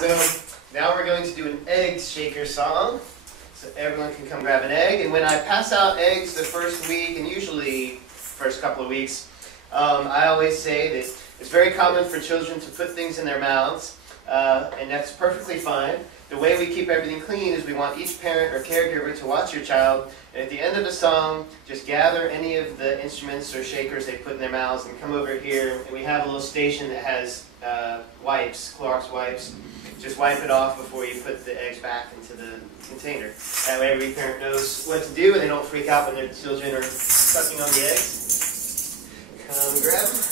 So now we're going to do an egg shaker song. So everyone can come grab an egg. And when I pass out eggs the first week, and usually first couple of weeks, I always say that it's very common for children to put things in their mouths, and that's perfectly fine. The way we keep everything clean is we want each parent or caregiver to watch your child, and at the end of the song, just gather any of the instruments or shakers they put in their mouths and come over here, and we have a little station that has wipes, Clorox wipes. Just wipe it off before you put the eggs back into the container. That way every parent knows what to do and they don't freak out when their children are sucking on the eggs. Come grab them.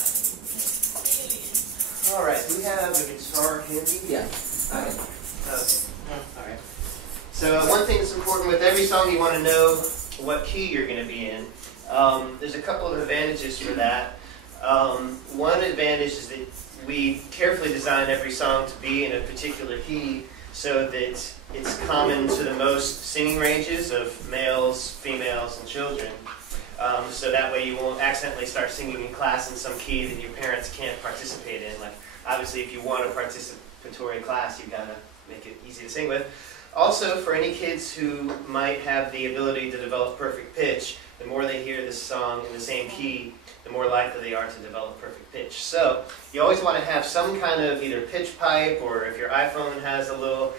Alright, do we have a guitar handy? Yeah. Okay. Alright. So one thing that's important with every song, you want to know what key you're going to be in. There's a couple of advantages for that. One advantage is that we carefully design every song to be in a particular key so that it's common to the most singing ranges of males, females, and children. So that way you won't accidentally start singing in class in some key that your parents can't participate in. Like, obviously, if you want a participatory class, you've got to make it easy to sing with. Also, for any kids who might have the ability to develop perfect pitch, the more they hear this song in the same key, the more likely they are to develop perfect pitch. So you always want to have some kind of either pitch pipe, or if your iPhone has a little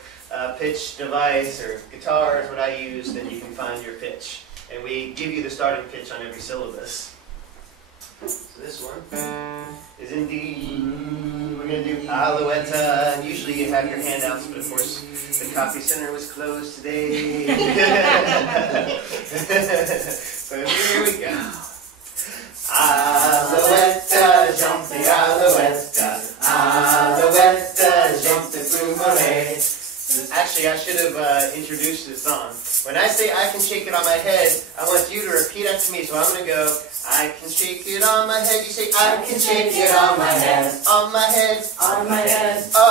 pitch device, or guitar is what I use, then you can find your pitch. And we give you the starting pitch on every syllabus. So this one is in D. We're going to do Alouette, and usually you have your handouts, but of course the copy center was closed today. So here we go. Alouette, jump the alouette, alouette, jump the boomerang. Actually, I should have introduced the song. When I say I can shake it on my head, I want you to repeat after me. So I'm going to go, I can shake it on my head. You say, I can shake it on my head, on my head, on my head. Oh,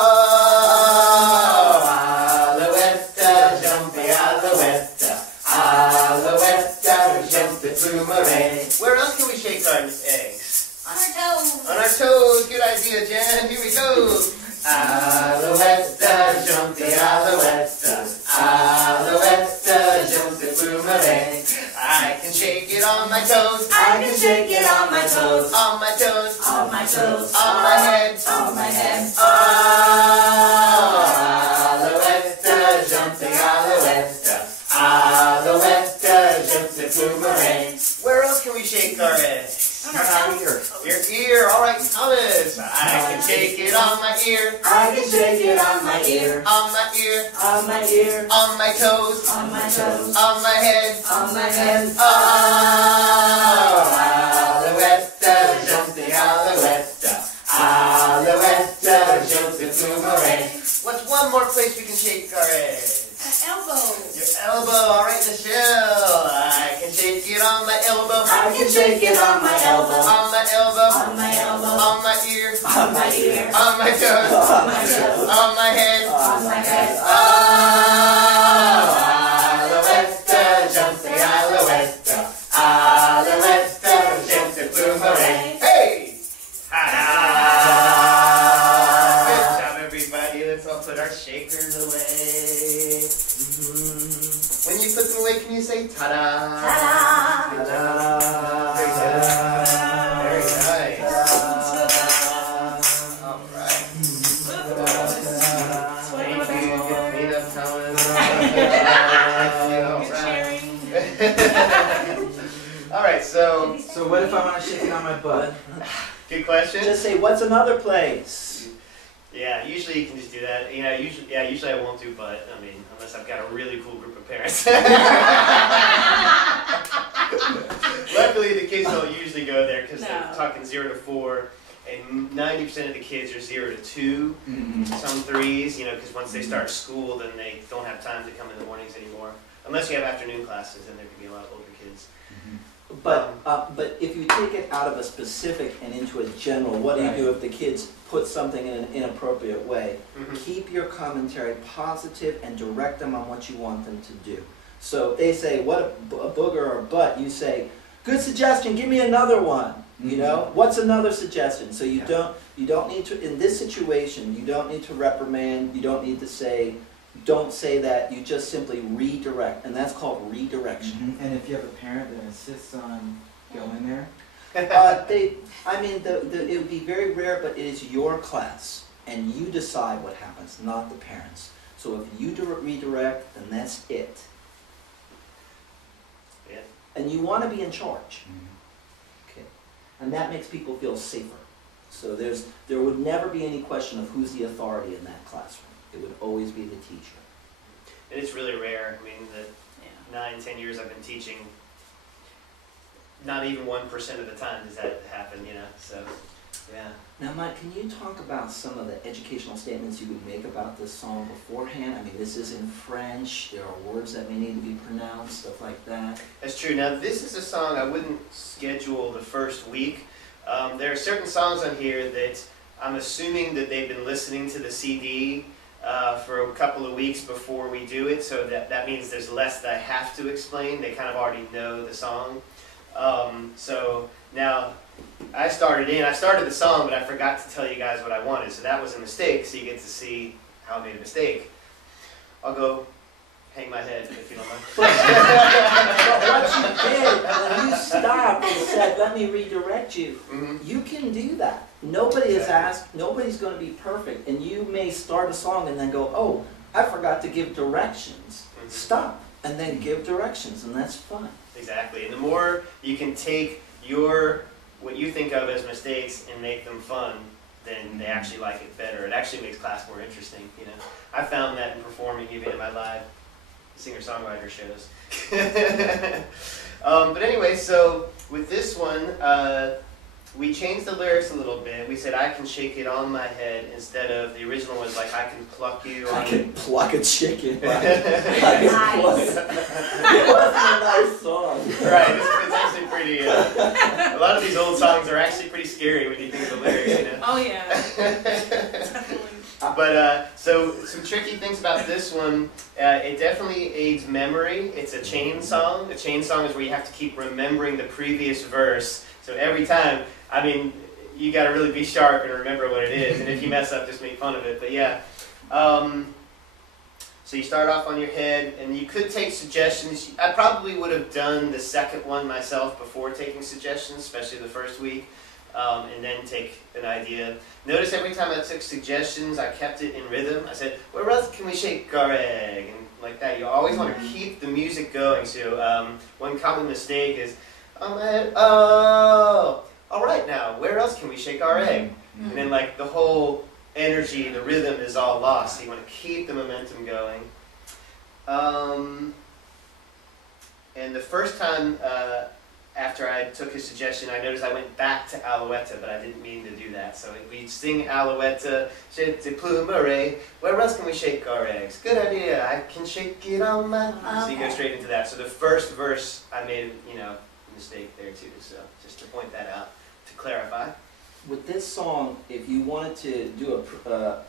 alouette, jump the alouette, alouette, jump the boomerang. Where else can we shake our eggs? On our toes. On our toes. Good idea, Jen. Here we go. Alouette, jump the alouette, alouette, jump the boomerang. I can shake it on my toes. I can shake it on my toes. On my toes. On my toes. On my head. On my head. Oh, alouette, jump the alouette, alouette, jump the boomerang. Where else can we shake our eggs? On our ear. Your ear. All right, Thomas. I can shake it on my ear. I can shake it on my ear. On my ear. On my ear. On my toes. On my toes. On my head. On my head. Oh, alouette, jump the alouette, alouette, jump the boomerang. What's one more place we can shake our eggs? Elbow. Your elbow. All right, Michelle. I can shake it on my elbow. I can shake it on my elbow. On my elbow. On my elbow. On my ear. On my ear. On my toes. On my toes. On my head. On my head. Oh, alouette, jump the alouette, alouette, jump the boomerang. Hey! Good job, everybody. Let's all put our shakers away. When you put them away, can you say ta-da? Ta-da! Ta-da! Very good. Very nice. All right. Thank you. Get me enough Thomas. All right. So what if I want to shake it on my butt? good question. Just say, what's another place? Yeah, usually you can just do that. You know, usually I won't do butt. I mean, unless I've got a really cool group of parents. Luckily, the kids don't usually go there because they're talking 0 to 4, and 90% of the kids are 0 to 2, some 3s. You know, because once they start school, then they don't have time to come in the mornings anymore. Unless you have afternoon classes, then there can be a lot of older kids. But if you take it out of a specific and into a general, what do you do if the kids put something in an inappropriate way? Keep your commentary positive and direct them on what you want them to do. So if they say, what a booger or butt, you say, good suggestion, give me another one. You know, what's another suggestion? So you don't need to, in this situation, you don't need to reprimand, you don't need to say, don't say that, you just simply redirect, and that's called redirection. And if you have a parent that insists on going there? It would be very rare, but it is your class, and you decide what happens, not the parents. So if you redirect, then that's it. Yeah. And you want to be in charge. Okay. And that makes people feel safer. So there would never be any question of who's the authority in that classroom. It would always be the teacher. And it's really rare. I mean, the 9, 10 years I've been teaching, not even 1% of the time does that happen, you know, so, yeah. Now, Mike, can you talk about some of the educational statements you would make about this song beforehand? I mean, this is in French, there are words that may need to be pronounced, stuff like that. That's true. Now, this is a song I wouldn't schedule the first week. There are certain songs on here that I'm assuming that they've been listening to the CD for a couple of weeks before we do it, so that means there's less that I have to explain. They kind of already know the song. So now, I started the song, but I forgot to tell you guys what I wanted, so that was a mistake, so you get to see how I made a mistake. I'll go hang my head, if you don't mind. But what you did, when you stopped and said, let me redirect you, you can do that. Nobody is asked, nobody's going to be perfect, and you may start a song and then go, oh, I forgot to give directions. Stop, and then give directions, and that's fun. Exactly, and the more you can take what you think of as mistakes and make them fun, then they actually like it better. It actually makes class more interesting, you know. I found that in performing, even in my live singer-songwriter shows. But anyway, so with this one, we changed the lyrics a little bit. We said, I can shake it on my head, instead of the original was like, I can pluck you on... I can pluck a chicken. Nice. It wasn't a nice song. Right, it's actually pretty... a lot of these old songs are actually pretty scary when you think of the lyrics, you know? Oh, yeah. Definitely. But, so, some tricky things about this one, it definitely aids memory. It's a chain song. A chain song is where you have to keep remembering the previous verse. So every time, I mean, you got to really be sharp and remember what it is. And if you mess up, just make fun of it. But yeah. So you start off on your head, and you could take suggestions. I probably would have done the second one myself before taking suggestions, especially the first week, and then take an idea. Notice every time I took suggestions, I kept it in rhythm. I said, where else can we shake our egg? And like that. You always want to keep the music going. So one common mistake is, on my head, oh, all right now, where else can we shake our egg? And then like the whole energy, the rhythm is all lost. So you want to keep the momentum going. And the first time after I took his suggestion, I noticed I went back to Alouette, but I didn't mean to do that. So we sing Alouette, je te plumerai, where else can we shake our eggs? Good idea, I can shake it on my... So you go straight into that. So the first verse, I made, a mistake there too, so just to point that out, to clarify. With this song, if you wanted to do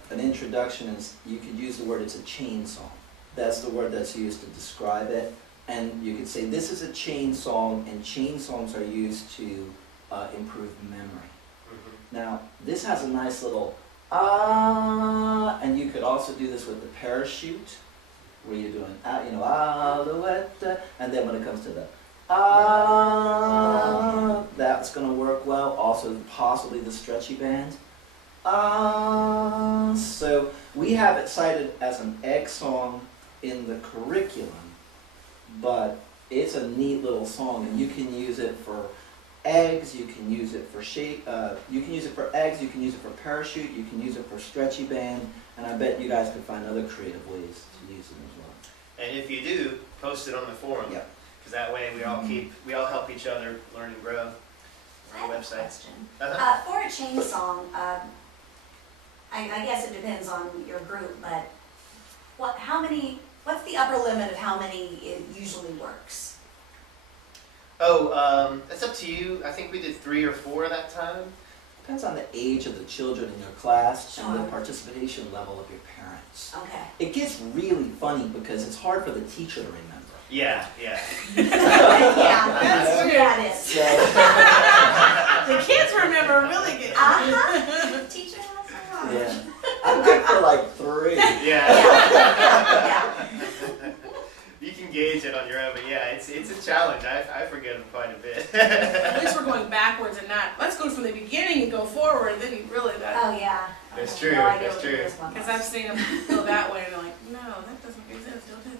an introduction, you could use the word, it's a chain song. That's the word that's used to describe it. And you could say this is a chain song, and chain songs are used to improve memory. Now, this has a nice little and you could also do this with the parachute, where you're doing Alouette, and then when it comes to the that's going to work well. Also, possibly the stretchy band. So we have it cited as an egg song in the curriculum, but it's a neat little song, and you can use it for eggs. You can use it for you can use it for eggs. You can use it for parachute. You can use it for stretchy band, and I bet you guys could find other creative ways to use it as well. And if you do, post it on the forum. Yep. That way we all help each other learn and grow. I have a question. Uh-huh. For a chain song, I guess it depends on your group, but what's the upper limit of how many it usually works? Oh, that's up to you. I think we did 3 or 4 that time. Depends on the age of the children in your class and the participation level of your parents. Okay. It gets really funny because it's hard for the teacher to remember. Yeah. Yeah, it is. The kids remember really good. Teacher has a lot. Yeah. I'm good for like 3. Yeah. Yeah. You can gauge it on your own, but yeah, it's a challenge. I forget them quite a bit. At least we're going backwards and not, let's go from the beginning and go forward, then you really got. Oh, yeah. That's I true, have no idea that's what the true. first one Because was. I've seen them go that way and they're like, no, that doesn't make sense, don't do